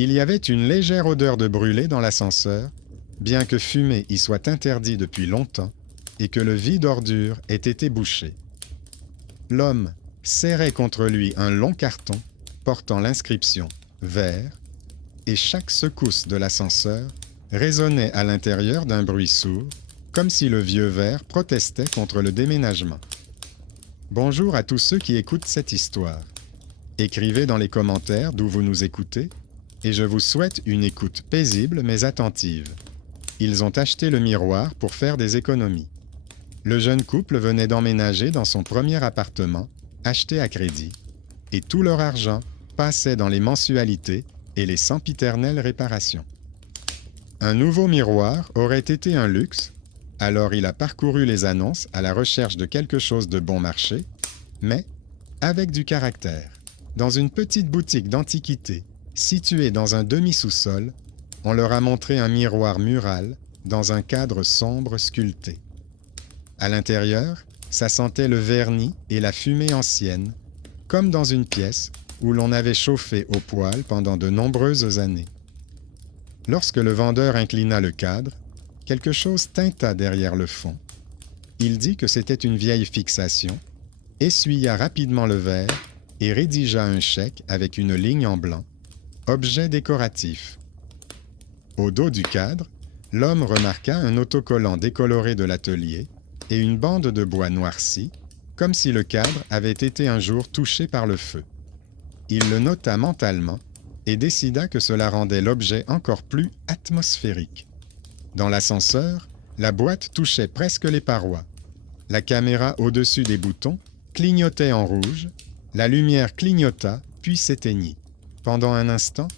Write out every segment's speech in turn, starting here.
Il y avait une légère odeur de brûlé dans l'ascenseur, bien que fumer y soit interdit depuis longtemps et que le vide ordure ait été bouché. L'homme serrait contre lui un long carton portant l'inscription « Vert » et chaque secousse de l'ascenseur résonnait à l'intérieur d'un bruit sourd, comme si le vieux verre protestait contre le déménagement. Bonjour à tous ceux qui écoutent cette histoire. Écrivez dans les commentaires d'où vous nous écoutez, et je vous souhaite une écoute paisible mais attentive. Ils ont acheté le miroir pour faire des économies. Le jeune couple venait d'emménager dans son premier appartement, acheté à crédit, et tout leur argent passait dans les mensualités et les sempiternelles réparations. Un nouveau miroir aurait été un luxe, alors il a parcouru les annonces à la recherche de quelque chose de bon marché, mais avec du caractère. Dans une petite boutique d'antiquités, située dans un demi-sous-sol, on leur a montré un miroir mural dans un cadre sombre sculpté. À l'intérieur, ça sentait le vernis et la fumée ancienne, comme dans une pièce où l'on avait chauffé au poêle pendant de nombreuses années. Lorsque le vendeur inclina le cadre, quelque chose tinta derrière le fond. Il dit que c'était une vieille fixation, essuya rapidement le verre et rédigea un chèque avec une ligne en blanc, objet décoratif. Au dos du cadre, l'homme remarqua un autocollant décoloré de l'atelier et une bande de bois noirci, comme si le cadre avait été un jour touché par le feu. Il le nota mentalement et décida que cela rendait l'objet encore plus atmosphérique. Dans l'ascenseur, la boîte touchait presque les parois. La caméra au-dessus des boutons clignotait en rouge, la lumière clignota puis s'éteignit. Pendant un instant,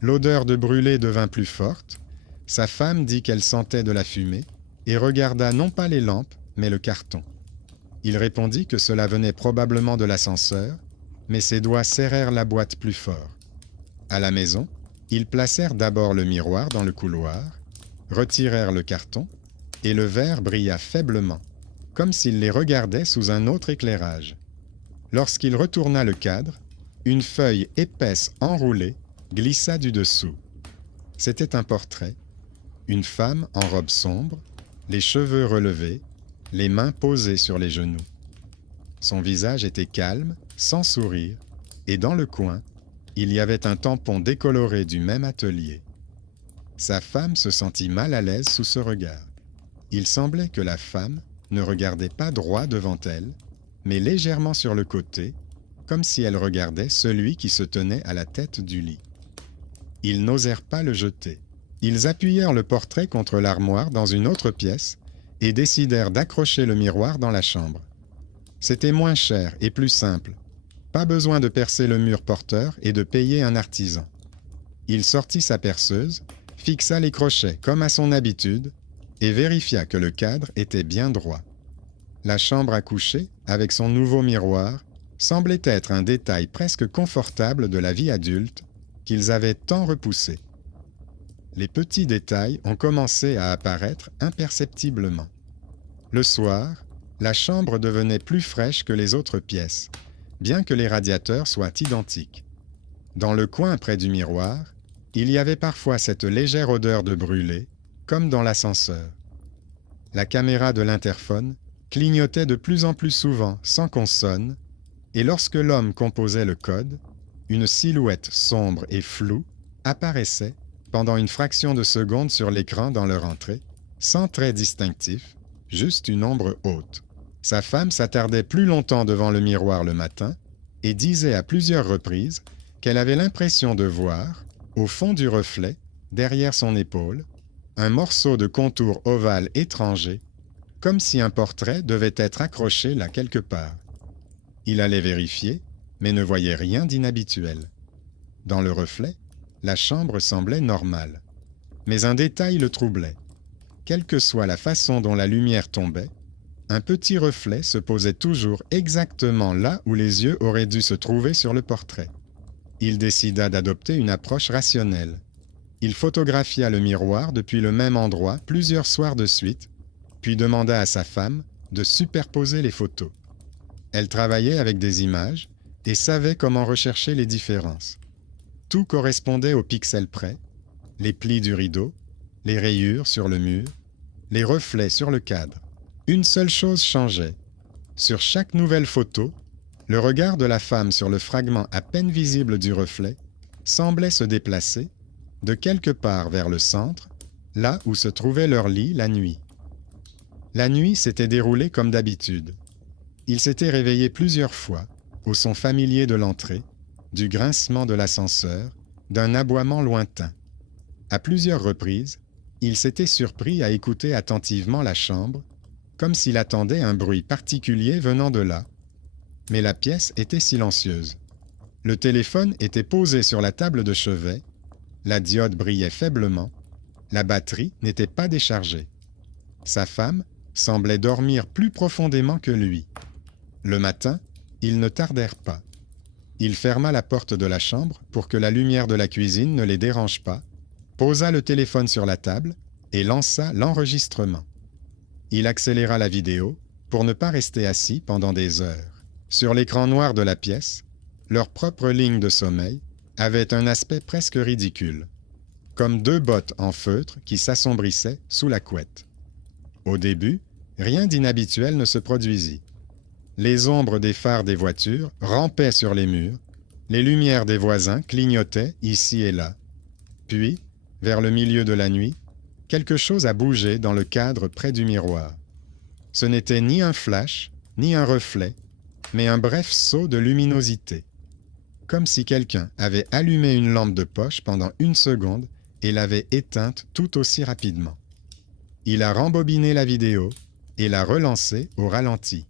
l'odeur de brûlé devint plus forte. Sa femme dit qu'elle sentait de la fumée et regarda non pas les lampes, mais le carton. Il répondit que cela venait probablement de l'ascenseur, mais ses doigts serrèrent la boîte plus fort. À la maison, ils placèrent d'abord le miroir dans le couloir, retirèrent le carton, et le verre brilla faiblement, comme s'il les regardait sous un autre éclairage. Lorsqu'il retourna le cadre, une feuille épaisse enroulée glissa du dessous. C'était un portrait, une femme en robe sombre, les cheveux relevés, les mains posées sur les genoux. Son visage était calme, sans sourire, et dans le coin, il y avait un tampon décoloré du même atelier. Sa femme se sentit mal à l'aise sous ce regard. Il semblait que la femme ne regardait pas droit devant elle, mais légèrement sur le côté, comme si elle regardait celui qui se tenait à la tête du lit. Ils n'osèrent pas le jeter. Ils appuyèrent le portrait contre l'armoire dans une autre pièce et décidèrent d'accrocher le miroir dans la chambre. C'était moins cher et plus simple. Pas besoin de percer le mur porteur et de payer un artisan. Il sortit sa perceuse, fixa les crochets comme à son habitude et vérifia que le cadre était bien droit. La chambre à coucher, avec son nouveau miroir, semblait être un détail presque confortable de la vie adulte qu'ils avaient tant repoussé. Les petits détails ont commencé à apparaître imperceptiblement. Le soir, la chambre devenait plus fraîche que les autres pièces, bien que les radiateurs soient identiques. Dans le coin près du miroir, il y avait parfois cette légère odeur de brûlé, comme dans l'ascenseur. La caméra de l'interphone clignotait de plus en plus souvent sans qu'on sonne, et lorsque l'homme composait le code, une silhouette sombre et floue apparaissait pendant une fraction de seconde sur l'écran dans leur entrée, sans trait distinctif, juste une ombre haute. Sa femme s'attardait plus longtemps devant le miroir le matin et disait à plusieurs reprises qu'elle avait l'impression de voir, au fond du reflet, derrière son épaule, un morceau de contour ovale étranger, comme si un portrait devait être accroché là quelque part. Il allait vérifier, mais ne voyait rien d'inhabituel. Dans le reflet, la chambre semblait normale. Mais un détail le troublait. Quelle que soit la façon dont la lumière tombait, un petit reflet se posait toujours exactement là où les yeux auraient dû se trouver sur le portrait. Il décida d'adopter une approche rationnelle. Il photographia le miroir depuis le même endroit plusieurs soirs de suite, puis demanda à sa femme de superposer les photos. Elle travaillait avec des images et savait comment rechercher les différences. Tout correspondait au pixel près, les plis du rideau, les rayures sur le mur, les reflets sur le cadre. Une seule chose changeait. Sur chaque nouvelle photo, le regard de la femme sur le fragment à peine visible du reflet semblait se déplacer de quelque part vers le centre, là où se trouvait leur lit la nuit. La nuit s'était déroulée comme d'habitude. Il s'était réveillé plusieurs fois, au son familier de l'entrée, du grincement de l'ascenseur, d'un aboiement lointain. À plusieurs reprises, il s'était surpris à écouter attentivement la chambre, comme s'il attendait un bruit particulier venant de là. Mais la pièce était silencieuse. Le téléphone était posé sur la table de chevet, la diode brillait faiblement, la batterie n'était pas déchargée. Sa femme semblait dormir plus profondément que lui. Le matin, ils ne tardèrent pas. Il ferma la porte de la chambre pour que la lumière de la cuisine ne les dérange pas, posa le téléphone sur la table et lança l'enregistrement. Il accéléra la vidéo pour ne pas rester assis pendant des heures. Sur l'écran noir de la pièce, leur propre ligne de sommeil avait un aspect presque ridicule, comme deux bottes en feutre qui s'assombrissaient sous la couette. Au début, rien d'inhabituel ne se produisit. Les ombres des phares des voitures rampaient sur les murs, les lumières des voisins clignotaient ici et là. Puis, vers le milieu de la nuit, quelque chose a bougé dans le cadre près du miroir. Ce n'était ni un flash, ni un reflet, mais un bref saut de luminosité. Comme si quelqu'un avait allumé une lampe de poche pendant une seconde et l'avait éteinte tout aussi rapidement. Il a rembobiné la vidéo et l'a relancée au ralenti.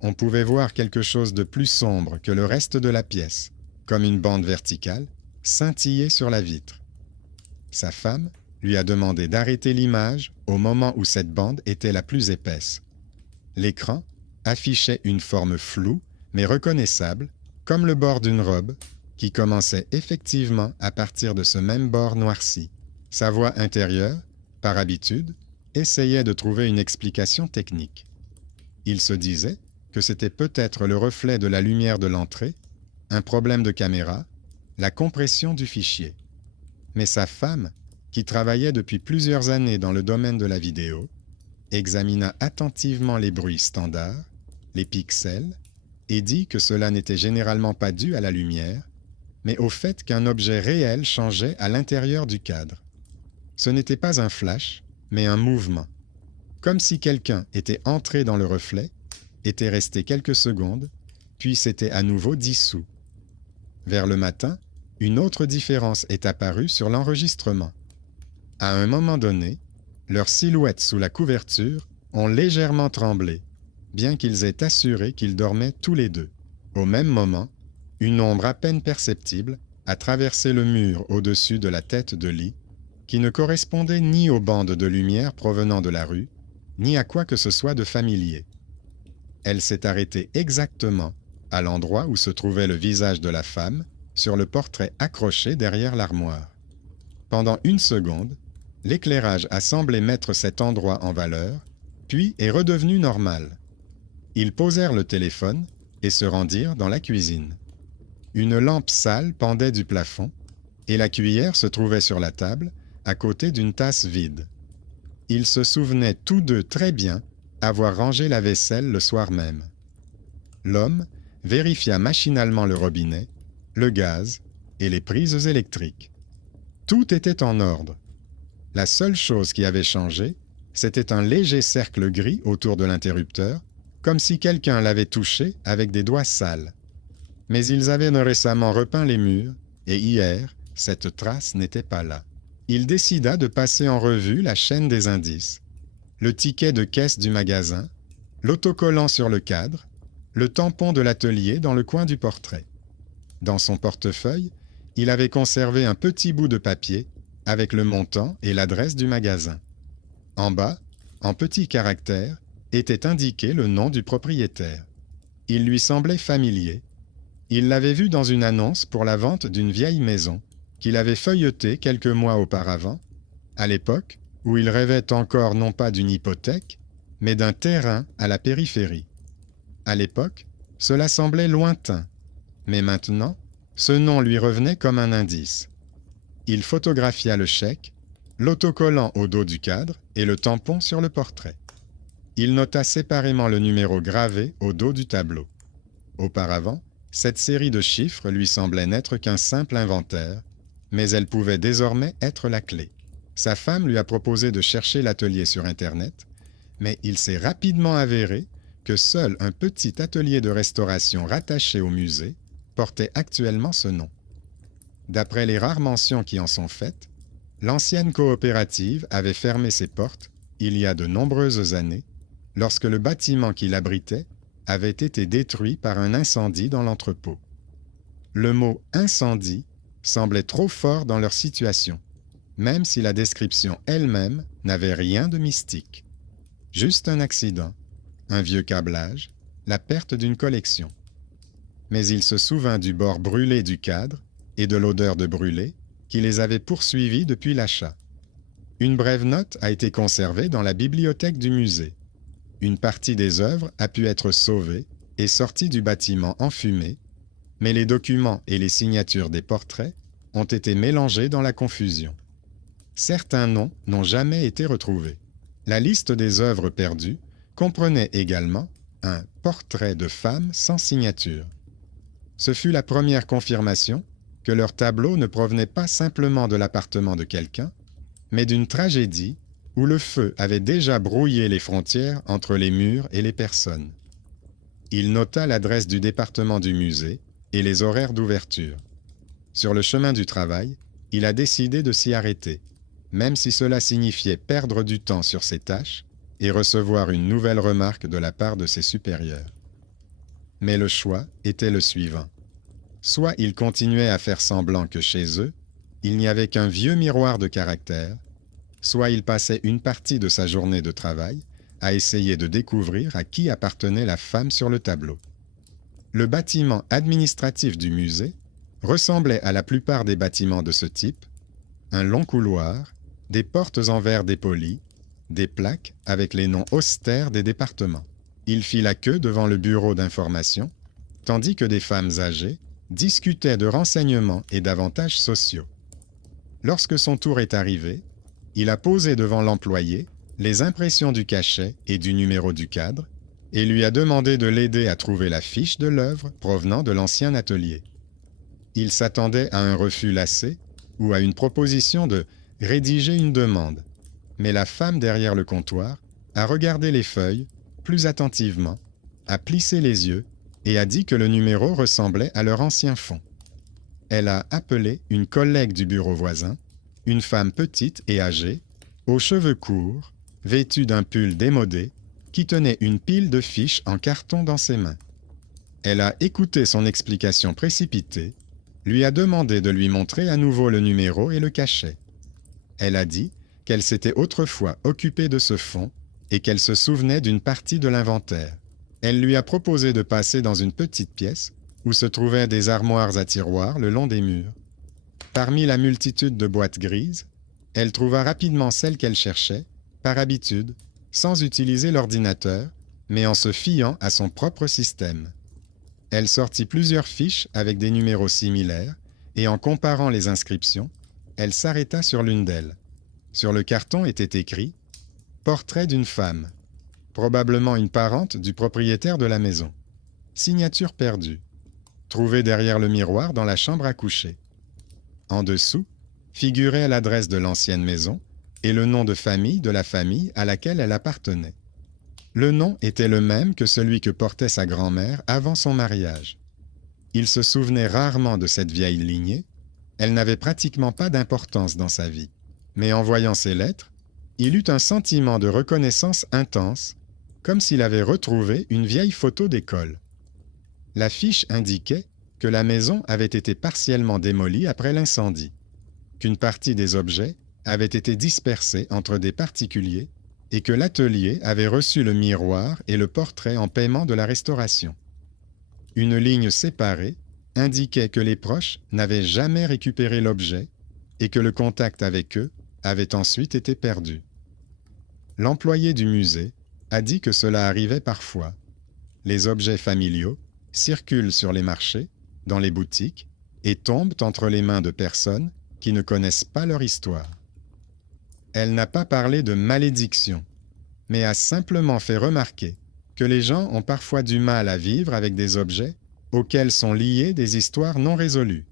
On pouvait voir quelque chose de plus sombre que le reste de la pièce, comme une bande verticale, scintiller sur la vitre. Sa femme lui a demandé d'arrêter l'image au moment où cette bande était la plus épaisse. L'écran affichait une forme floue, mais reconnaissable, comme le bord d'une robe, qui commençait effectivement à partir de ce même bord noirci. Sa voix intérieure, par habitude, essayait de trouver une explication technique. Il se disait que c'était peut-être le reflet de la lumière de l'entrée, un problème de caméra, la compression du fichier. Mais sa femme, qui travaillait depuis plusieurs années dans le domaine de la vidéo, examina attentivement les bruits standards, les pixels, et dit que cela n'était généralement pas dû à la lumière, mais au fait qu'un objet réel changeait à l'intérieur du cadre. Ce n'était pas un flash, mais un mouvement, comme si quelqu'un était entré dans le reflet, était resté quelques secondes, puis s'était à nouveau dissous. Vers le matin, une autre différence est apparue sur l'enregistrement. À un moment donné, leurs silhouettes sous la couverture ont légèrement tremblé, bien qu'ils aient assuré qu'ils dormaient tous les deux. Au même moment, une ombre à peine perceptible a traversé le mur au-dessus de la tête de lit, qui ne correspondait ni aux bandes de lumière provenant de la rue, ni à quoi que ce soit de familier. Elle s'est arrêtée exactement à l'endroit où se trouvait le visage de la femme, sur le portrait accroché derrière l'armoire. Pendant une seconde, l'éclairage a semblé mettre cet endroit en valeur, puis est redevenu normal. Ils posèrent le téléphone et se rendirent dans la cuisine. Une lampe sale pendait du plafond, et la cuillère se trouvait sur la table, à côté d'une tasse vide. Ils se souvenaient tous deux très bien avoir rangé la vaisselle le soir même. L'homme vérifia machinalement le robinet, le gaz et les prises électriques. Tout était en ordre. La seule chose qui avait changé, c'était un léger cercle gris autour de l'interrupteur, comme si quelqu'un l'avait touché avec des doigts sales. Mais ils avaient récemment repeint les murs, et hier, cette trace n'était pas là. Il décida de passer en revue la chaîne des indices, le ticket de caisse du magasin, l'autocollant sur le cadre, le tampon de l'atelier dans le coin du portrait. Dans son portefeuille, il avait conservé un petit bout de papier avec le montant et l'adresse du magasin. En bas, en petits caractères, était indiqué le nom du propriétaire. Il lui semblait familier. Il l'avait vu dans une annonce pour la vente d'une vieille maison qu'il avait feuilletée quelques mois auparavant, à l'époque où il rêvait encore non pas d'une hypothèque, mais d'un terrain à la périphérie. À l'époque, cela semblait lointain, mais maintenant, Ce nom lui revenait comme un indice. Il photographia le chèque, l'autocollant au dos du cadre et le tampon sur le portrait. Il nota séparément le numéro gravé au dos du tableau. Auparavant, cette série de chiffres lui semblait n'être qu'un simple inventaire, mais elle pouvait désormais être la clé. Sa femme lui a proposé de chercher l'atelier sur Internet, mais il s'est rapidement avéré que seul un petit atelier de restauration rattaché au musée portait actuellement ce nom. D'après les rares mentions qui en sont faites, l'ancienne coopérative avait fermé ses portes il y a de nombreuses années, lorsque le bâtiment qui l'abritait avait été détruit par un incendie dans l'entrepôt. Le mot « incendie » semblait trop fort dans leur situation, même si la description elle-même n'avait rien de mystique. Juste un accident, un vieux câblage, la perte d'une collection. Mais il se souvint du bord brûlé du cadre et de l'odeur de brûlé qui les avait poursuivis depuis l'achat. Une brève note a été conservée dans la bibliothèque du musée. Une partie des œuvres a pu être sauvée et sortie du bâtiment enfumée, mais les documents et les signatures des portraits ont été mélangés dans la confusion. Certains noms n'ont jamais été retrouvés. La liste des œuvres perdues comprenait également un portrait de femme sans signature. Ce fut la première confirmation que leur tableau ne provenait pas simplement de l'appartement de quelqu'un, mais d'une tragédie où le feu avait déjà brouillé les frontières entre les murs et les personnes. Il nota l'adresse du département du musée et les horaires d'ouverture. Sur le chemin du travail, il a décidé de s'y arrêter, même si cela signifiait perdre du temps sur ses tâches et recevoir une nouvelle remarque de la part de ses supérieurs. Mais le choix était le suivant. Soit il continuait à faire semblant que chez eux, il n'y avait qu'un vieux miroir de caractère, soit il passait une partie de sa journée de travail à essayer de découvrir à qui appartenait la femme sur le tableau. Le bâtiment administratif du musée ressemblait à la plupart des bâtiments de ce type, un long couloir, des portes en verre dépoli, des plaques avec les noms austères des départements. Il fit la queue devant le bureau d'information, tandis que des femmes âgées discutaient de renseignements et d'avantages sociaux. Lorsque son tour est arrivé, il a posé devant l'employé les impressions du cachet et du numéro du cadre et lui a demandé de l'aider à trouver la fiche de l'œuvre provenant de l'ancien atelier. Il s'attendait à un refus lassé ou à une proposition de rédiger une demande, mais la femme derrière le comptoir a regardé les feuilles plus attentivement, a plissé les yeux et a dit que le numéro ressemblait à leur ancien fond. Elle a appelé une collègue du bureau voisin, une femme petite et âgée, aux cheveux courts, vêtue d'un pull démodé, qui tenait une pile de fiches en carton dans ses mains. Elle a écouté son explication précipitée, lui a demandé de lui montrer à nouveau le numéro et le cachet. Elle a dit qu'elle s'était autrefois occupée de ce fonds et qu'elle se souvenait d'une partie de l'inventaire. Elle lui a proposé de passer dans une petite pièce où se trouvaient des armoires à tiroirs le long des murs. Parmi la multitude de boîtes grises, elle trouva rapidement celle qu'elle cherchait, par habitude, sans utiliser l'ordinateur, mais en se fiant à son propre système. Elle sortit plusieurs fiches avec des numéros similaires, et en comparant les inscriptions, elle s'arrêta sur l'une d'elles. Sur le carton était écrit « Portrait d'une femme », probablement une parente du propriétaire de la maison. Signature perdue. Trouvée derrière le miroir dans la chambre à coucher. En dessous, figurait l'adresse de l'ancienne maison et le nom de famille de la famille à laquelle elle appartenait. Le nom était le même que celui que portait sa grand-mère avant son mariage. Il se souvenait rarement de cette vieille lignée, elle n'avait pratiquement pas d'importance dans sa vie. Mais en voyant ces lettres, il eut un sentiment de reconnaissance intense, comme s'il avait retrouvé une vieille photo d'école. La fiche indiquait que la maison avait été partiellement démolie après l'incendie, qu'une partie des objets avait été dispersée entre des particuliers et que l'atelier avait reçu le miroir et le portrait en paiement de la restauration. Une ligne séparée indiquait que les proches n'avaient jamais récupéré l'objet et que le contact avec eux avait ensuite été perdu. L'employé du musée a dit que cela arrivait parfois. Les objets familiaux circulent sur les marchés, dans les boutiques, et tombent entre les mains de personnes qui ne connaissent pas leur histoire. Elle n'a pas parlé de malédiction, mais a simplement fait remarquer que les gens ont parfois du mal à vivre avec des objets auxquels sont liées des histoires non résolues.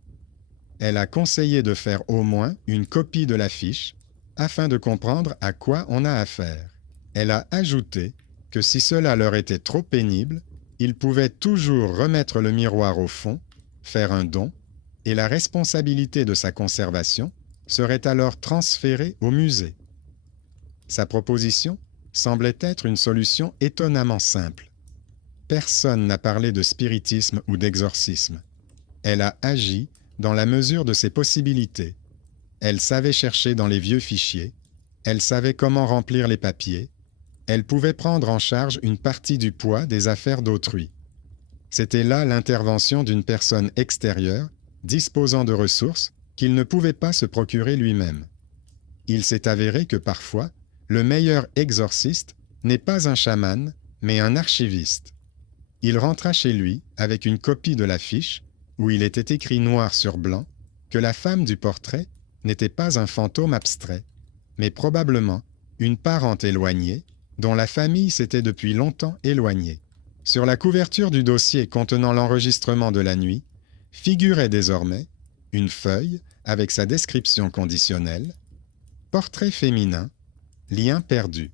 Elle a conseillé de faire au moins une copie de l'affiche afin de comprendre à quoi on a affaire. Elle a ajouté que si cela leur était trop pénible, ils pouvaient toujours remettre le miroir au fond, faire un don, et la responsabilité de sa conservation serait alors transférée au musée. Sa proposition semblait être une solution étonnamment simple. Personne n'a parlé de spiritisme ou d'exorcisme. Elle a agi dans la mesure de ses possibilités. Elle savait chercher dans les vieux fichiers, elle savait comment remplir les papiers, elle pouvait prendre en charge une partie du poids des affaires d'autrui. C'était là l'intervention d'une personne extérieure, disposant de ressources qu'il ne pouvait pas se procurer lui-même. Il s'est avéré que parfois, le meilleur exorciste n'est pas un chaman, mais un archiviste. Il rentra chez lui avec une copie de l'affiche où il était écrit noir sur blanc que la femme du portrait n'était pas un fantôme abstrait, mais probablement une parente éloignée dont la famille s'était depuis longtemps éloignée. Sur la couverture du dossier contenant l'enregistrement de la nuit figurait désormais une feuille avec sa description conditionnelle « Portrait féminin, lien perdu ».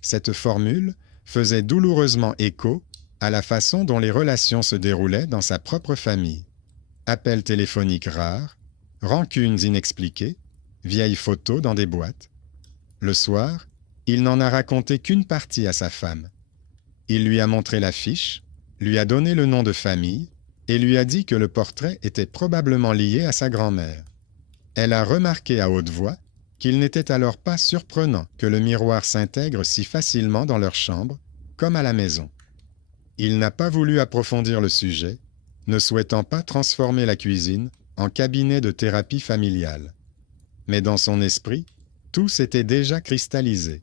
Cette formule faisait douloureusement écho à la façon dont les relations se déroulaient dans sa propre famille. Appels téléphoniques rares, rancunes inexpliquées, vieilles photos dans des boîtes. Le soir, il n'en a raconté qu'une partie à sa femme. Il lui a montré l'affiche, lui a donné le nom de famille et lui a dit que le portrait était probablement lié à sa grand-mère. Elle a remarqué à haute voix qu'il n'était alors pas surprenant que le miroir s'intègre si facilement dans leur chambre, comme à la maison. Il n'a pas voulu approfondir le sujet, ne souhaitant pas transformer la cuisine en cabinet de thérapie familiale. Mais dans son esprit, tout s'était déjà cristallisé.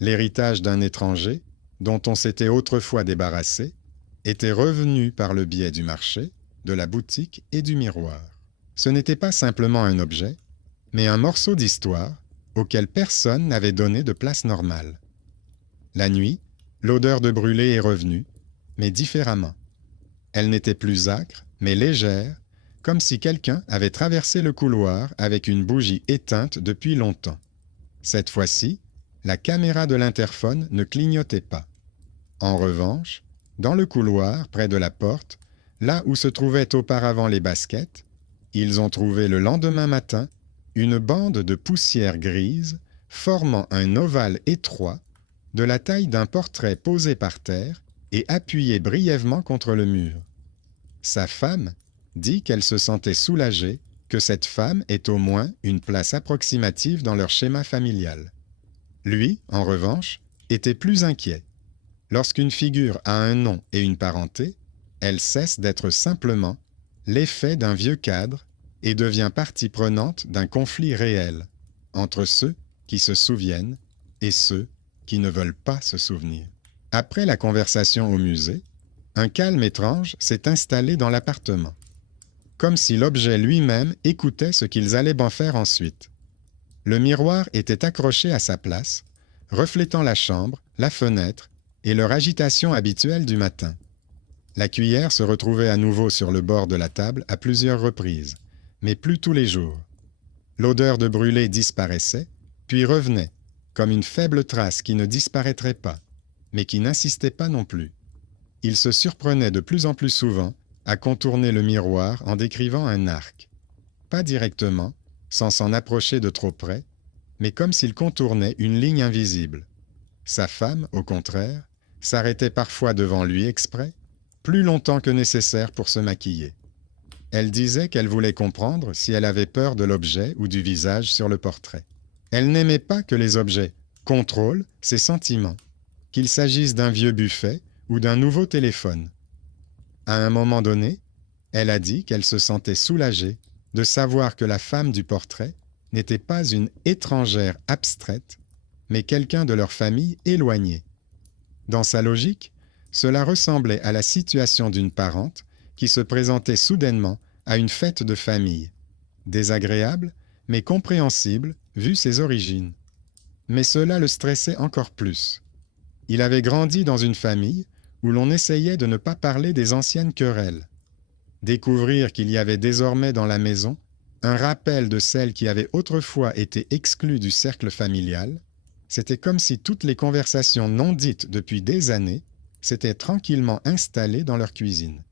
L'héritage d'un étranger, dont on s'était autrefois débarrassé, était revenu par le biais du marché, de la boutique et du miroir. Ce n'était pas simplement un objet, mais un morceau d'histoire auquel personne n'avait donné de place normale. La nuit, l'odeur de brûlé est revenue, mais différemment. Elle n'était plus âcre, mais légère, comme si quelqu'un avait traversé le couloir avec une bougie éteinte depuis longtemps. Cette fois-ci, la caméra de l'interphone ne clignotait pas. En revanche, dans le couloir, près de la porte, là où se trouvaient auparavant les baskets, ils ont trouvé le lendemain matin une bande de poussière grise formant un ovale étroit de la taille d'un portrait posé par terre et appuyé brièvement contre le mur. Sa femme dit qu'elle se sentait soulagée que cette femme ait au moins une place approximative dans leur schéma familial. Lui, en revanche, était plus inquiet. Lorsqu'une figure a un nom et une parenté, elle cesse d'être simplement l'effet d'un vieux cadre et devient partie prenante d'un conflit réel entre ceux qui se souviennent et ceux qui ne veulent pas se souvenir. Après la conversation au musée, un calme étrange s'est installé dans l'appartement, comme si l'objet lui-même écoutait ce qu'ils allaient en faire ensuite. Le miroir était accroché à sa place, reflétant la chambre, la fenêtre et leur agitation habituelle du matin. La cuillère se retrouvait à nouveau sur le bord de la table à plusieurs reprises, mais plus tous les jours. L'odeur de brûlé disparaissait, puis revenait, comme une faible trace qui ne disparaîtrait pas, mais qui n'insistait pas non plus. Il se surprenait de plus en plus souvent à contourner le miroir en décrivant un arc. Pas directement, sans s'en approcher de trop près, mais comme s'il contournait une ligne invisible. Sa femme, au contraire, s'arrêtait parfois devant lui exprès, plus longtemps que nécessaire pour se maquiller. Elle disait qu'elle voulait comprendre si elle avait peur de l'objet ou du visage sur le portrait. Elle n'aimait pas que les objets contrôlent ses sentiments, qu'il s'agisse d'un vieux buffet ou d'un nouveau téléphone. À un moment donné, elle a dit qu'elle se sentait soulagée de savoir que la femme du portrait n'était pas une étrangère abstraite, mais quelqu'un de leur famille éloigné. Dans sa logique, cela ressemblait à la situation d'une parente qui se présentait soudainement à une fête de famille, désagréable, mais compréhensible vu ses origines. Mais cela le stressait encore plus. Il avait grandi dans une famille où l'on essayait de ne pas parler des anciennes querelles. Découvrir qu'il y avait désormais dans la maison un rappel de celles qui avaient autrefois été exclues du cercle familial, c'était comme si toutes les conversations non dites depuis des années s'étaient tranquillement installées dans leur cuisine.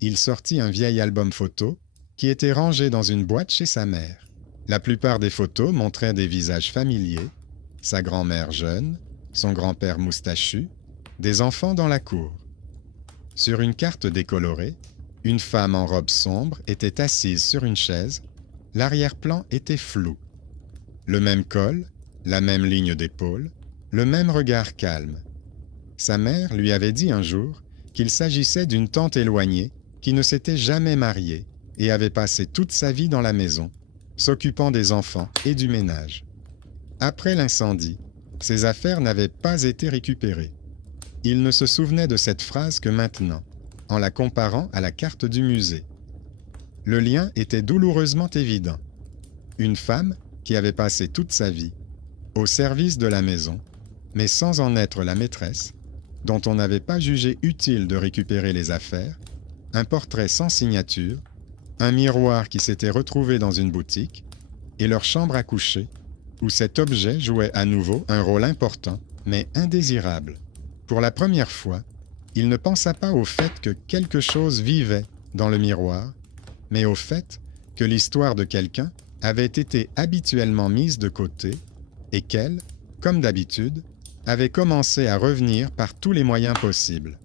Il sortit un vieil album photo qui était rangé dans une boîte chez sa mère. La plupart des photos montraient des visages familiers, sa grand-mère jeune, son grand-père moustachu, des enfants dans la cour. Sur une carte décolorée, une femme en robe sombre était assise sur une chaise, l'arrière-plan était flou. Le même col, la même ligne d'épaule, le même regard calme. Sa mère lui avait dit un jour qu'il s'agissait d'une tante éloignée qui ne s'était jamais mariée et avait passé toute sa vie dans la maison, s'occupant des enfants et du ménage. Après l'incendie, ses affaires n'avaient pas été récupérées. Il ne se souvenait de cette phrase que maintenant, en la comparant à la carte du musée. Le lien était douloureusement évident. Une femme qui avait passé toute sa vie au service de la maison, mais sans en être la maîtresse, dont on n'avait pas jugé utile de récupérer les affaires, un portrait sans signature, un miroir qui s'était retrouvé dans une boutique, et leur chambre à coucher, où cet objet jouait à nouveau un rôle important, mais indésirable. Pour la première fois, il ne pensa pas au fait que quelque chose vivait dans le miroir, mais au fait que l'histoire de quelqu'un avait été habituellement mise de côté et qu'elle, comme d'habitude, avait commencé à revenir par tous les moyens possibles.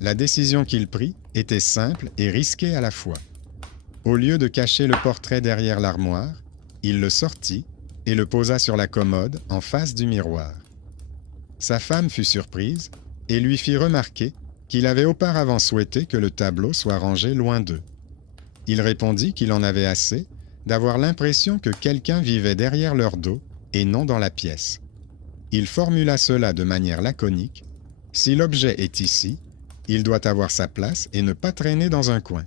La décision qu'il prit était simple et risquée à la fois. Au lieu de cacher le portrait derrière l'armoire, il le sortit et le posa sur la commode en face du miroir. Sa femme fut surprise et lui fit remarquer qu'il avait auparavant souhaité que le tableau soit rangé loin d'eux. Il répondit qu'il en avait assez d'avoir l'impression que quelqu'un vivait derrière leur dos et non dans la pièce. Il formula cela de manière laconique. Si l'objet est ici, il doit avoir sa place et ne pas traîner dans un coin.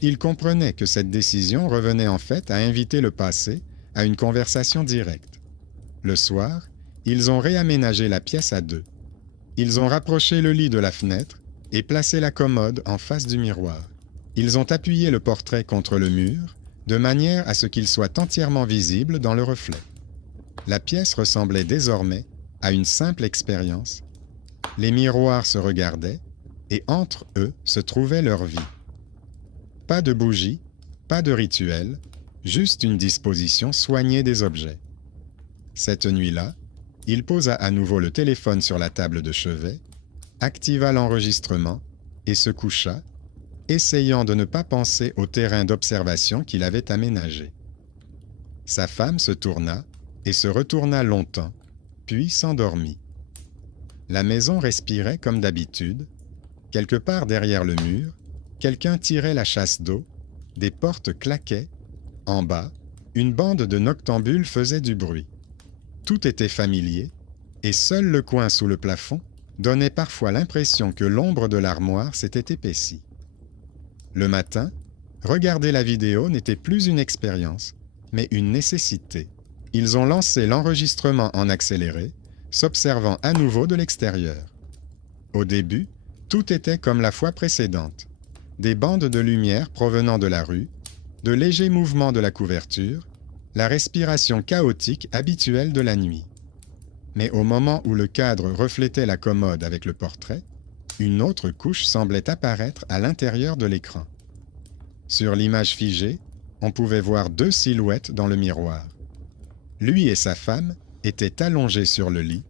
Il comprenait que cette décision revenait en fait à inviter le passé à une conversation directe. Le soir, ils ont réaménagé la pièce à deux. Ils ont rapproché le lit de la fenêtre et placé la commode en face du miroir. Ils ont appuyé le portrait contre le mur, de manière à ce qu'il soit entièrement visible dans le reflet. La pièce ressemblait désormais à une simple expérience. Les miroirs se regardaient, et entre eux se trouvait leur vie. Pas de bougie, pas de rituel, juste une disposition soignée des objets. Cette nuit-là, il posa à nouveau le téléphone sur la table de chevet, activa l'enregistrement et se coucha, essayant de ne pas penser au terrain d'observation qu'il avait aménagé. Sa femme se tourna et se retourna longtemps, puis s'endormit. La maison respirait comme d'habitude. Quelque part derrière le mur, quelqu'un tirait la chasse d'eau, des portes claquaient. En bas, une bande de noctambules faisait du bruit. Tout était familier, et seul le coin sous le plafond donnait parfois l'impression que l'ombre de l'armoire s'était épaissie. Le matin, regarder la vidéo n'était plus une expérience, mais une nécessité. Ils ont lancé l'enregistrement en accéléré, s'observant à nouveau de l'extérieur. Au début, tout était comme la fois précédente. Des bandes de lumière provenant de la rue, de légers mouvements de la couverture, la respiration chaotique habituelle de la nuit. Mais au moment où le cadre reflétait la commode avec le portrait, une autre couche semblait apparaître à l'intérieur de l'écran. Sur l'image figée, on pouvait voir deux silhouettes dans le miroir. Lui et sa femme étaient allongés sur le lit,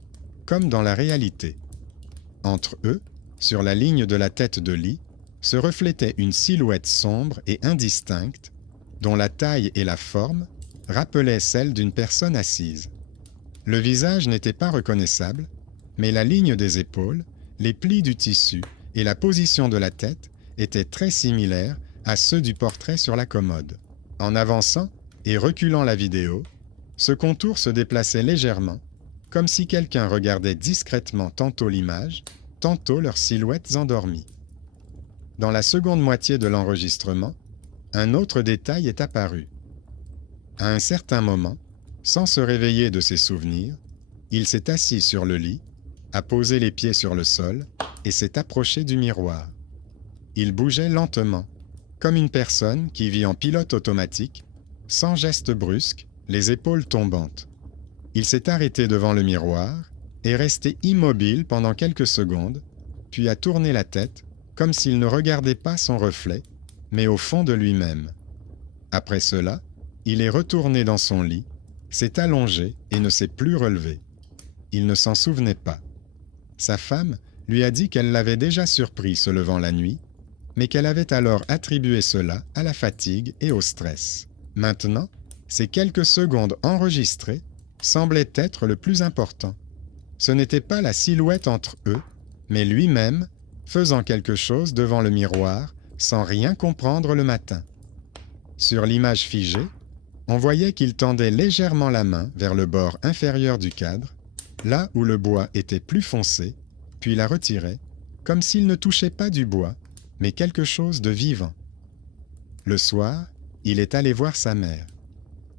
comme dans la réalité. Entre eux, sur la ligne de la tête de lit, se reflétait une silhouette sombre et indistincte, dont la taille et la forme rappelaient celle d'une personne assise. Le visage n'était pas reconnaissable, mais la ligne des épaules, les plis du tissu et la position de la tête étaient très similaires à ceux du portrait sur la commode. En avançant et reculant la vidéo, ce contour se déplaçait légèrement, comme si quelqu'un regardait discrètement tantôt l'image, tantôt leurs silhouettes endormies. Dans la seconde moitié de l'enregistrement, un autre détail est apparu. À un certain moment, sans se réveiller de ses souvenirs, il s'est assis sur le lit, a posé les pieds sur le sol et s'est approché du miroir. Il bougeait lentement, comme une personne qui vit en pilote automatique, sans geste brusque, les épaules tombantes. Il s'est arrêté devant le miroir et resté immobile pendant quelques secondes, puis a tourné la tête comme s'il ne regardait pas son reflet, mais au fond de lui-même. Après cela, il est retourné dans son lit, s'est allongé et ne s'est plus relevé. Il ne s'en souvenait pas. Sa femme lui a dit qu'elle l'avait déjà surpris se levant la nuit, mais qu'elle avait alors attribué cela à la fatigue et au stress. Maintenant, ces quelques secondes enregistrées semblaient être le plus important. Ce n'était pas la silhouette entre eux, mais lui-même faisant quelque chose devant le miroir sans rien comprendre le matin. Sur l'image figée, on voyait qu'il tendait légèrement la main vers le bord inférieur du cadre, là où le bois était plus foncé, puis la retirait, comme s'il ne touchait pas du bois, mais quelque chose de vivant. Le soir, il est allé voir sa mère.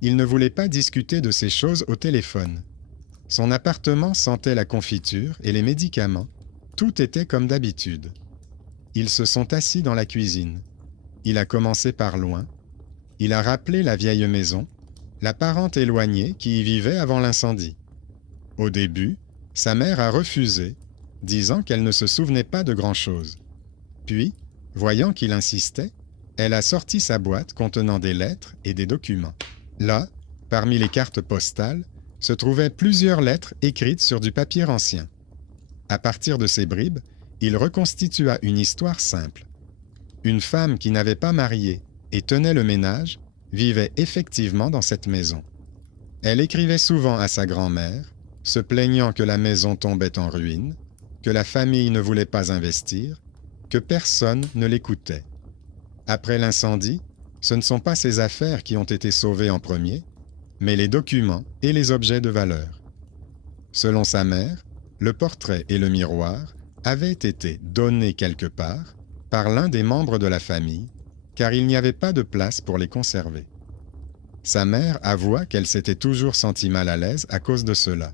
Il ne voulait pas discuter de ces choses au téléphone. Son appartement sentait la confiture et les médicaments. Tout était comme d'habitude. Ils se sont assis dans la cuisine. Il a commencé par loin. Il a rappelé la vieille maison, la parente éloignée qui y vivait avant l'incendie. Au début, sa mère a refusé, disant qu'elle ne se souvenait pas de grand-chose. Puis, voyant qu'il insistait, elle a sorti sa boîte contenant des lettres et des documents. Là, parmi les cartes postales, se trouvaient plusieurs lettres écrites sur du papier ancien. À partir de ces bribes, il reconstitua une histoire simple. Une femme qui n'avait pas marié et tenait le ménage vivait effectivement dans cette maison. Elle écrivait souvent à sa grand-mère, se plaignant que la maison tombait en ruine, que la famille ne voulait pas investir, que personne ne l'écoutait. Après l'incendie, ce ne sont pas ses affaires qui ont été sauvées en premier, mais les documents et les objets de valeur. Selon sa mère, le portrait et le miroir avaient été donnés quelque part par l'un des membres de la famille, car il n'y avait pas de place pour les conserver. Sa mère avoua qu'elle s'était toujours sentie mal à l'aise à cause de cela.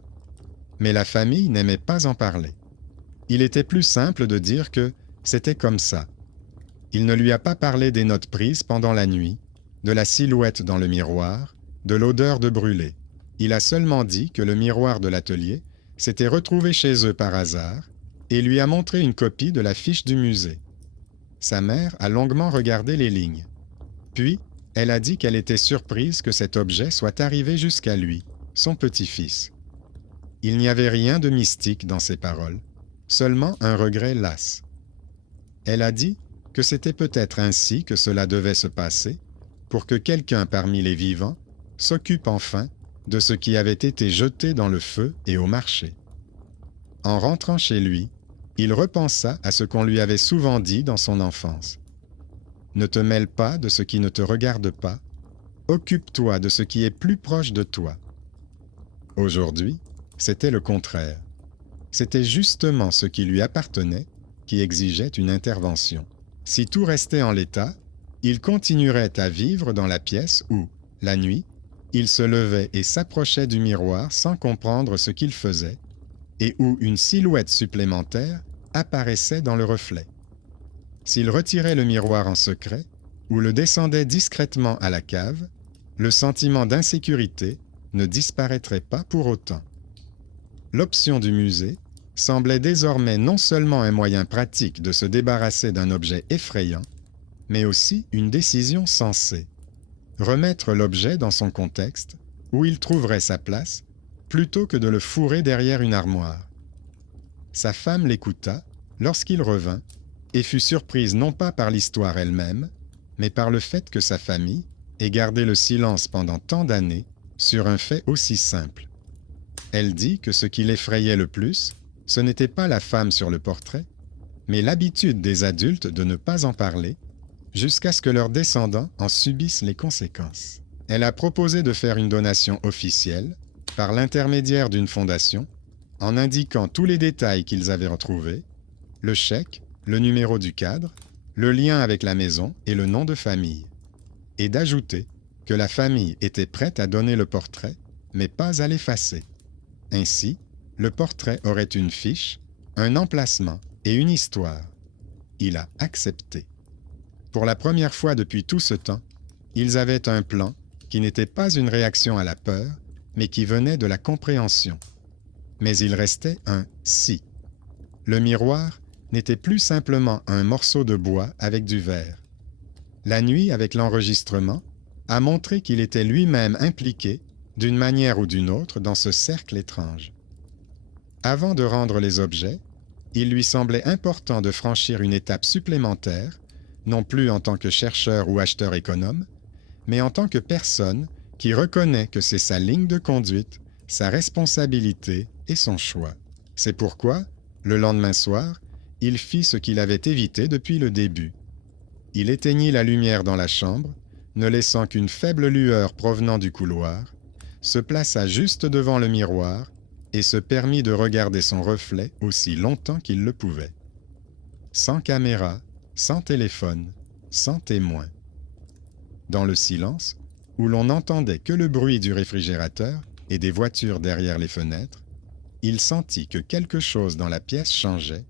Mais la famille n'aimait pas en parler. Il était plus simple de dire que c'était comme ça. Il ne lui a pas parlé des notes prises pendant la nuit, de la silhouette dans le miroir, de l'odeur de brûlé. Il a seulement dit que le miroir de l'atelier s'était retrouvé chez eux par hasard et lui a montré une copie de la fiche du musée. Sa mère a longuement regardé les lignes. Puis, elle a dit qu'elle était surprise que cet objet soit arrivé jusqu'à lui, son petit-fils. Il n'y avait rien de mystique dans ses paroles, seulement un regret las. Elle a dit que c'était peut-être ainsi que cela devait se passer, pour que quelqu'un parmi les vivants s'occupe enfin de ce qui avait été jeté dans le feu et au marché. En rentrant chez lui, il repensa à ce qu'on lui avait souvent dit dans son enfance. Ne te mêle pas de ce qui ne te regarde pas, occupe-toi de ce qui est plus proche de toi. Aujourd'hui, c'était le contraire. C'était justement ce qui lui appartenait qui exigeait une intervention. Si tout restait en l'état, il continuerait à vivre dans la pièce où, la nuit, il se levait et s'approchait du miroir sans comprendre ce qu'il faisait, et où une silhouette supplémentaire apparaissait dans le reflet. S'il retirait le miroir en secret, ou le descendait discrètement à la cave, le sentiment d'insécurité ne disparaîtrait pas pour autant. L'option du musée semblait désormais non seulement un moyen pratique de se débarrasser d'un objet effrayant, mais aussi une décision sensée. Remettre l'objet dans son contexte, où il trouverait sa place, plutôt que de le fourrer derrière une armoire. Sa femme l'écouta lorsqu'il revint et fut surprise non pas par l'histoire elle-même, mais par le fait que sa famille ait gardé le silence pendant tant d'années sur un fait aussi simple. Elle dit que ce qui l'effrayait le plus, ce n'était pas la femme sur le portrait, mais l'habitude des adultes de ne pas en parler, jusqu'à ce que leurs descendants en subissent les conséquences. Elle a proposé de faire une donation officielle, par l'intermédiaire d'une fondation, en indiquant tous les détails qu'ils avaient retrouvés, le chèque, le numéro du cadre, le lien avec la maison et le nom de famille, et d'ajouter que la famille était prête à donner le portrait, mais pas à l'effacer. Ainsi, le portrait aurait une fiche, un emplacement et une histoire. Il a accepté. Pour la première fois depuis tout ce temps, ils avaient un plan qui n'était pas une réaction à la peur, mais qui venait de la compréhension. Mais il restait un « si ». Le miroir n'était plus simplement un morceau de bois avec du verre. La nuit, avec l'enregistrement, a montré qu'il était lui-même impliqué, d'une manière ou d'une autre, dans ce cercle étrange. Avant de rendre les objets, il lui semblait important de franchir une étape supplémentaire, non plus en tant que chercheur ou acheteur économe, mais en tant que personne qui reconnaît que c'est sa ligne de conduite, sa responsabilité et son choix. C'est pourquoi, le lendemain soir, il fit ce qu'il avait évité depuis le début. Il éteignit la lumière dans la chambre, ne laissant qu'une faible lueur provenant du couloir, se plaça juste devant le miroir et se permit de regarder son reflet aussi longtemps qu'il le pouvait. Sans caméra, sans téléphone, sans témoin. Dans le silence, où l'on n'entendait que le bruit du réfrigérateur et des voitures derrière les fenêtres, il sentit que quelque chose dans la pièce changeait,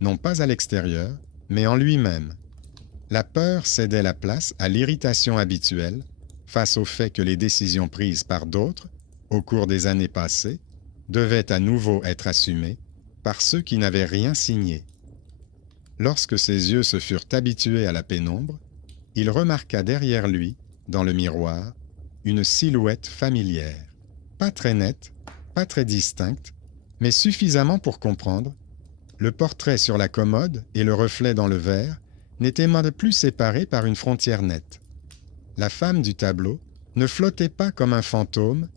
non pas à l'extérieur, mais en lui-même. La peur cédait la place à l'irritation habituelle face au fait que les décisions prises par d'autres, au cours des années passées, devaient à nouveau être assumées par ceux qui n'avaient rien signé. Lorsque ses yeux se furent habitués à la pénombre, il remarqua derrière lui, dans le miroir, une silhouette familière. Pas très nette, pas très distincte, mais suffisamment pour comprendre. Le portrait sur la commode et le reflet dans le verre n'étaient plus séparés par une frontière nette. La femme du tableau ne flottait pas comme un fantôme,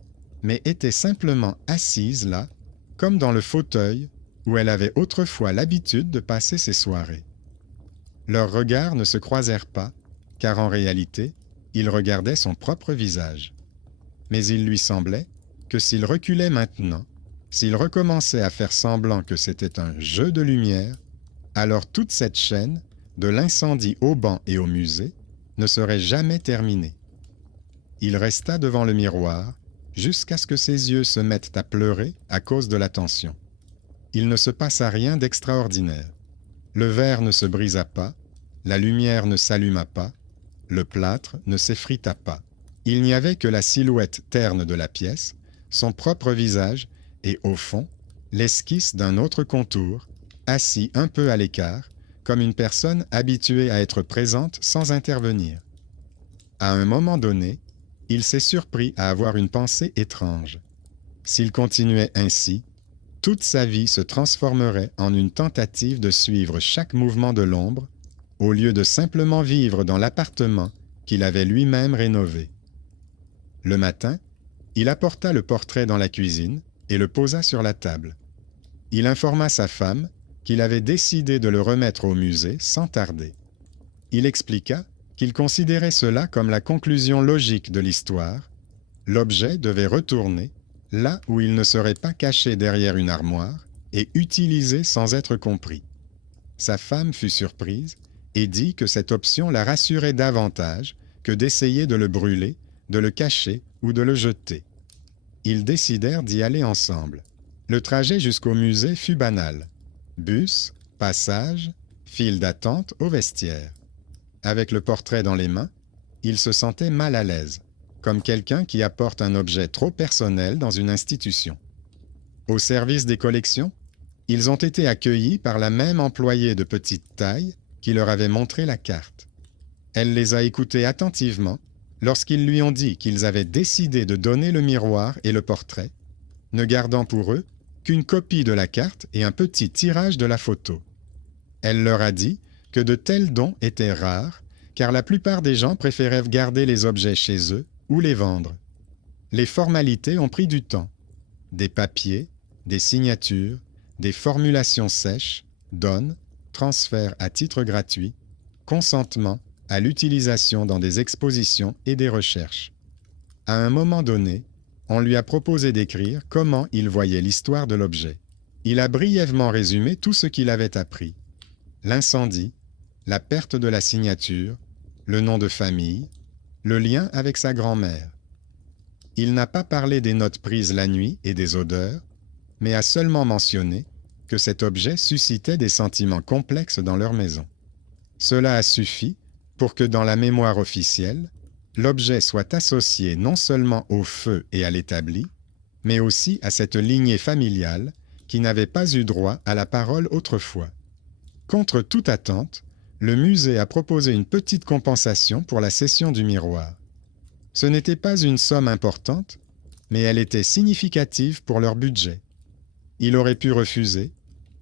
mais était simplement assise là, comme dans le fauteuil où elle avait autrefois l'habitude de passer ses soirées. Leurs regards ne se croisèrent pas, car en réalité, il regardait son propre visage. Mais il lui semblait que s'il reculait maintenant, s'il recommençait à faire semblant que c'était un jeu de lumière, alors toute cette chaîne, de l'incendie au banc et au musée, ne serait jamais terminée. Il resta devant le miroir jusqu'à ce que ses yeux se mettent à pleurer à cause de la tension. Il ne se passa rien d'extraordinaire. Le verre ne se brisa pas, la lumière ne s'alluma pas, le plâtre ne s'effrita pas. Il n'y avait que la silhouette terne de la pièce, son propre visage et, au fond, l'esquisse d'un autre contour, assis un peu à l'écart, comme une personne habituée à être présente sans intervenir. À un moment donné, il s'est surpris à avoir une pensée étrange. S'il continuait ainsi, toute sa vie se transformerait en une tentative de suivre chaque mouvement de l'ombre, au lieu de simplement vivre dans l'appartement qu'il avait lui-même rénové. Le matin, il apporta le portrait dans la cuisine et le posa sur la table. Il informa sa femme qu'il avait décidé de le remettre au musée sans tarder. Il expliqua qu'il considérait cela comme la conclusion logique de l'histoire. L'objet devait retourner là où il ne serait pas caché derrière une armoire et utilisé sans être compris. Sa femme fut surprise et dit que cette option la rassurait davantage que d'essayer de le brûler, de le cacher ou de le jeter. Ils décidèrent d'y aller ensemble. Le trajet jusqu'au musée fut banal. Bus, passage, file d'attente au vestiaire. Avec le portrait dans les mains, il se sentait mal à l'aise, comme quelqu'un qui apporte un objet trop personnel dans une institution. Au service des collections, ils ont été accueillis par la même employée de petite taille qui leur avait montré la carte. Elle les a écoutés attentivement lorsqu'ils lui ont dit qu'ils avaient décidé de donner le miroir et le portrait, ne gardant pour eux qu'une copie de la carte et un petit tirage de la photo. Elle leur a dit que de tels dons étaient rares, car la plupart des gens préféraient garder les objets chez eux ou les vendre. Les formalités ont pris du temps. Des papiers, des signatures, des formulations sèches, donne, transfert à titre gratuit, consentement à l'utilisation dans des expositions et des recherches. À un moment donné, on lui a proposé d'écrire comment il voyait l'histoire de l'objet. Il a brièvement résumé tout ce qu'il avait appris. L'incendie, la perte de la signature, le nom de famille, le lien avec sa grand-mère. Il n'a pas parlé des notes prises la nuit et des odeurs, mais a seulement mentionné que cet objet suscitait des sentiments complexes dans leur maison. Cela a suffi pour que dans la mémoire officielle, l'objet soit associé non seulement au feu et à l'établi, mais aussi à cette lignée familiale qui n'avait pas eu droit à la parole autrefois. Contre toute attente, le musée a proposé une petite compensation pour la cession du miroir. Ce n'était pas une somme importante, mais elle était significative pour leur budget. Il aurait pu refuser,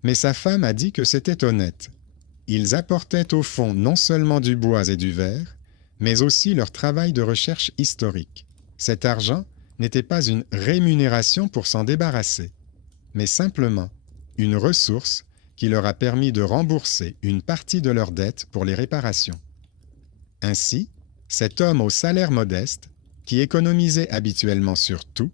mais sa femme a dit que c'était honnête. Ils apportaient au fond non seulement du bois et du verre, mais aussi leur travail de recherche historique. Cet argent n'était pas une rémunération pour s'en débarrasser, mais simplement une ressource qui leur a permis de rembourser une partie de leurs dettes pour les réparations. Ainsi, cet homme au salaire modeste, qui économisait habituellement sur tout,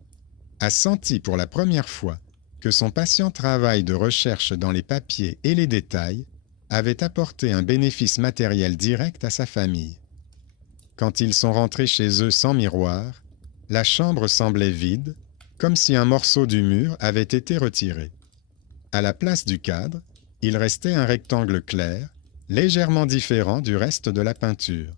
a senti pour la première fois que son patient travail de recherche dans les papiers et les détails avait apporté un bénéfice matériel direct à sa famille. Quand ils sont rentrés chez eux sans miroir, la chambre semblait vide, comme si un morceau du mur avait été retiré. À la place du cadre, il restait un rectangle clair, légèrement différent du reste de la peinture.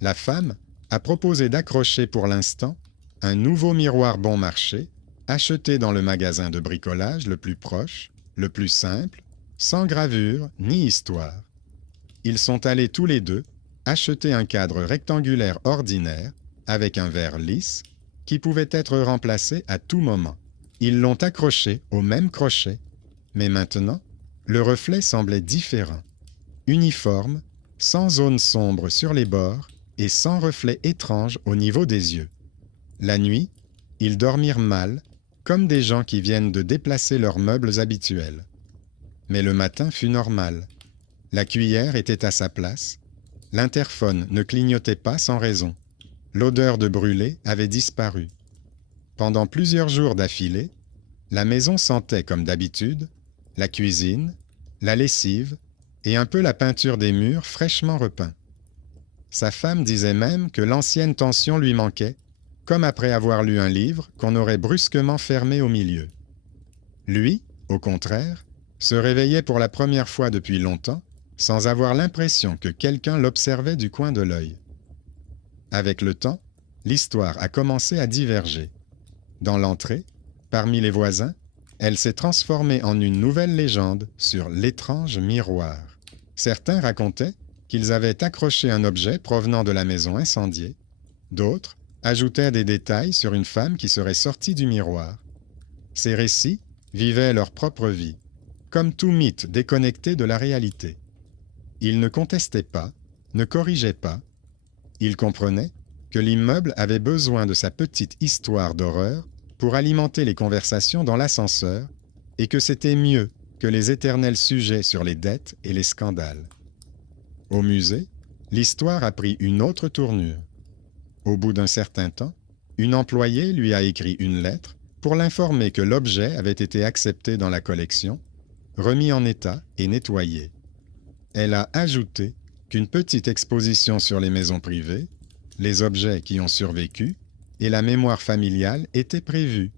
La femme a proposé d'accrocher pour l'instant un nouveau miroir bon marché, acheté dans le magasin de bricolage le plus proche, le plus simple, sans gravure ni histoire. Ils sont allés tous les deux acheter un cadre rectangulaire ordinaire avec un verre lisse qui pouvait être remplacé à tout moment. Ils l'ont accroché au même crochet, mais maintenant, le reflet semblait différent, uniforme, sans zone sombre sur les bords et sans reflet étrange au niveau des yeux. La nuit, ils dormirent mal, comme des gens qui viennent de déplacer leurs meubles habituels. Mais le matin fut normal. La cuillère était à sa place, l'interphone ne clignotait pas sans raison, l'odeur de brûlé avait disparu. Pendant plusieurs jours d'affilée, la maison sentait comme d'habitude la cuisine, la lessive et un peu la peinture des murs fraîchement repeints. Sa femme disait même que l'ancienne tension lui manquait, comme après avoir lu un livre qu'on aurait brusquement fermé au milieu. Lui, au contraire, se réveillait pour la première fois depuis longtemps, sans avoir l'impression que quelqu'un l'observait du coin de l'œil. Avec le temps, l'histoire a commencé à diverger. Dans l'entrée, parmi les voisins, elle s'est transformée en une nouvelle légende sur l'étrange miroir. Certains racontaient qu'ils avaient accroché un objet provenant de la maison incendiée. D'autres ajoutaient des détails sur une femme qui serait sortie du miroir. Ces récits vivaient leur propre vie, comme tout mythe déconnecté de la réalité. Ils ne contestaient pas, ne corrigeaient pas. Ils comprenaient que l'immeuble avait besoin de sa petite histoire d'horreur pour alimenter les conversations dans l'ascenseur et que c'était mieux que les éternels sujets sur les dettes et les scandales. Au musée, l'histoire a pris une autre tournure. Au bout d'un certain temps, une employée lui a écrit une lettre pour l'informer que l'objet avait été accepté dans la collection, remis en état et nettoyé. Elle a ajouté qu'une petite exposition sur les maisons privées, les objets qui ont survécu et la mémoire familiale étaient prévus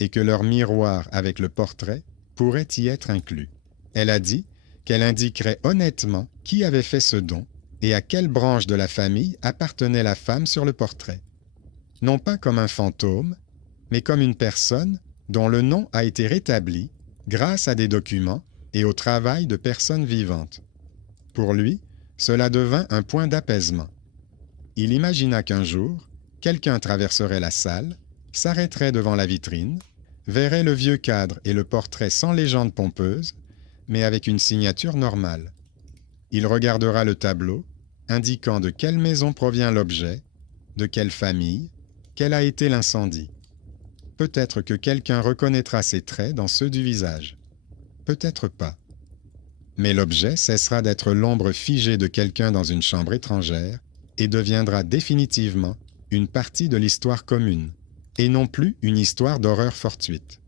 et que leur miroir avec le portrait pourrait y être inclus. Elle a dit qu'elle indiquerait honnêtement qui avait fait ce don et à quelle branche de la famille appartenait la femme sur le portrait. Non pas comme un fantôme, mais comme une personne dont le nom a été rétabli grâce à des documents et au travail de personnes vivantes. Pour lui, cela devint un point d'apaisement. Il imagina qu'un jour, quelqu'un traverserait la salle, s'arrêterait devant la vitrine, verrait le vieux cadre et le portrait sans légende pompeuse, mais avec une signature normale. Il regardera le tableau, indiquant de quelle maison provient l'objet, de quelle famille, quel a été l'incendie. Peut-être que quelqu'un reconnaîtra ses traits dans ceux du visage. Peut-être pas. Mais l'objet cessera d'être l'ombre figée de quelqu'un dans une chambre étrangère et deviendra définitivement une partie de l'histoire commune, et non plus une histoire d'horreur fortuite.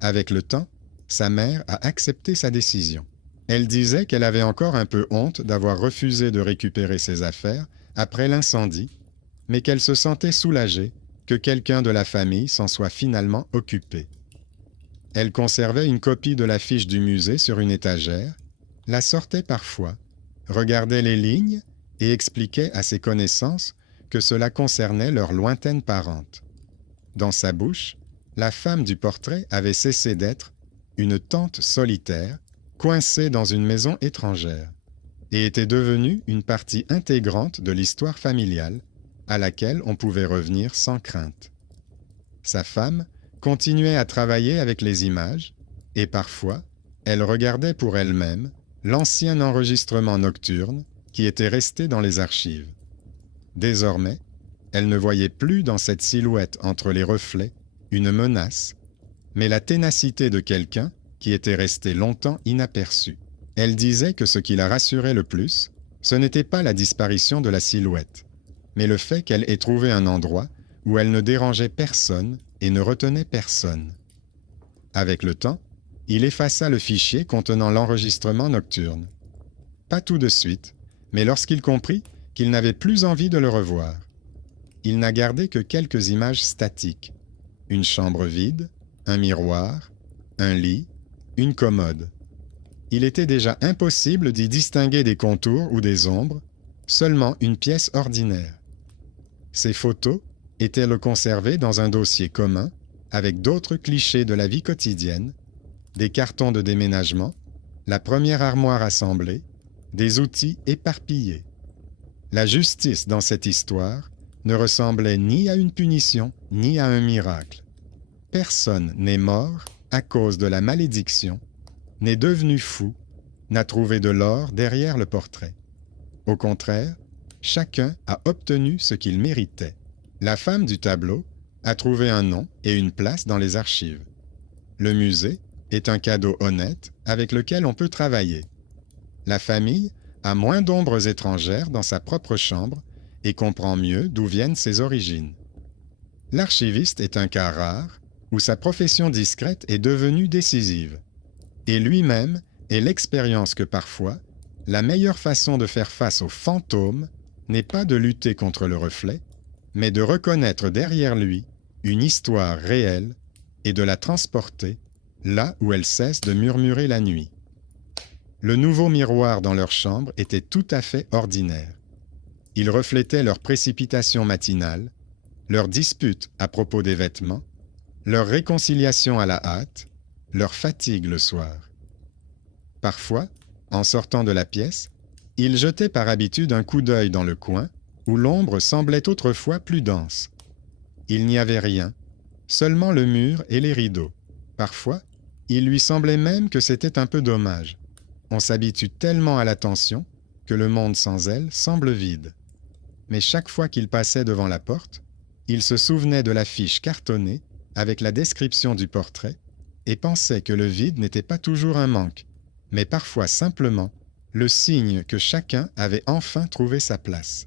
Avec le temps, sa mère a accepté sa décision. Elle disait qu'elle avait encore un peu honte d'avoir refusé de récupérer ses affaires après l'incendie, mais qu'elle se sentait soulagée que quelqu'un de la famille s'en soit finalement occupé. Elle conservait une copie de l'affiche du musée sur une étagère, la sortait parfois, regardait les lignes et expliquait à ses connaissances que cela concernait leur lointaine parente. Dans sa bouche, la femme du portrait avait cessé d'être une tante solitaire, coincée dans une maison étrangère, et était devenue une partie intégrante de l'histoire familiale à laquelle on pouvait revenir sans crainte. Sa femme continuait à travailler avec les images, et parfois, elle regardait pour elle-même l'ancien enregistrement nocturne qui était resté dans les archives. Désormais, elle ne voyait plus dans cette silhouette entre les reflets une menace, mais la ténacité de quelqu'un qui était resté longtemps inaperçu. Elle disait que ce qui la rassurait le plus, ce n'était pas la disparition de la silhouette, mais le fait qu'elle ait trouvé un endroit où elle ne dérangeait personne et ne retenait personne. Avec le temps, il effaça le fichier contenant l'enregistrement nocturne. Pas tout de suite, mais lorsqu'il comprit qu'il n'avait plus envie de le revoir. Il n'a gardé que quelques images statiques. Une chambre vide, un miroir, un lit, une commode. Il était déjà impossible d'y distinguer des contours ou des ombres, seulement une pièce ordinaire. Ces photos étaient conservées dans un dossier commun avec d'autres clichés de la vie quotidienne, des cartons de déménagement, la première armoire assemblée, des outils éparpillés. La justice dans cette histoire ne ressemblait ni à une punition ni à un miracle. Personne n'est mort à cause de la malédiction, n'est devenu fou, n'a trouvé de l'or derrière le portrait. Au contraire, chacun a obtenu ce qu'il méritait. La femme du tableau a trouvé un nom et une place dans les archives. Le musée est un cadeau honnête avec lequel on peut travailler. La famille a moins d'ombres étrangères dans sa propre chambre et comprend mieux d'où viennent ses origines. L'archiviste est un cas rare où sa profession discrète est devenue décisive. Et lui-même est l'expérience que parfois, la meilleure façon de faire face aux fantômes n'est pas de lutter contre le reflet, mais de reconnaître derrière lui une histoire réelle et de la transporter là où elle cesse de murmurer la nuit. Le nouveau miroir dans leur chambre était tout à fait ordinaire. Il reflétait leur précipitation matinale, leur dispute à propos des vêtements, leur réconciliation à la hâte, leur fatigue le soir. Parfois, en sortant de la pièce, il jetait par habitude un coup d'œil dans le coin où l'ombre semblait autrefois plus dense. Il n'y avait rien, seulement le mur et les rideaux. Parfois, il lui semblait même que c'était un peu dommage. On s'habitue tellement à l'attention que le monde sans elle semble vide. Mais chaque fois qu'il passait devant la porte, il se souvenait de l'affiche cartonnée avec la description du portrait et pensait que le vide n'était pas toujours un manque, mais parfois simplement le signe que chacun avait enfin trouvé sa place.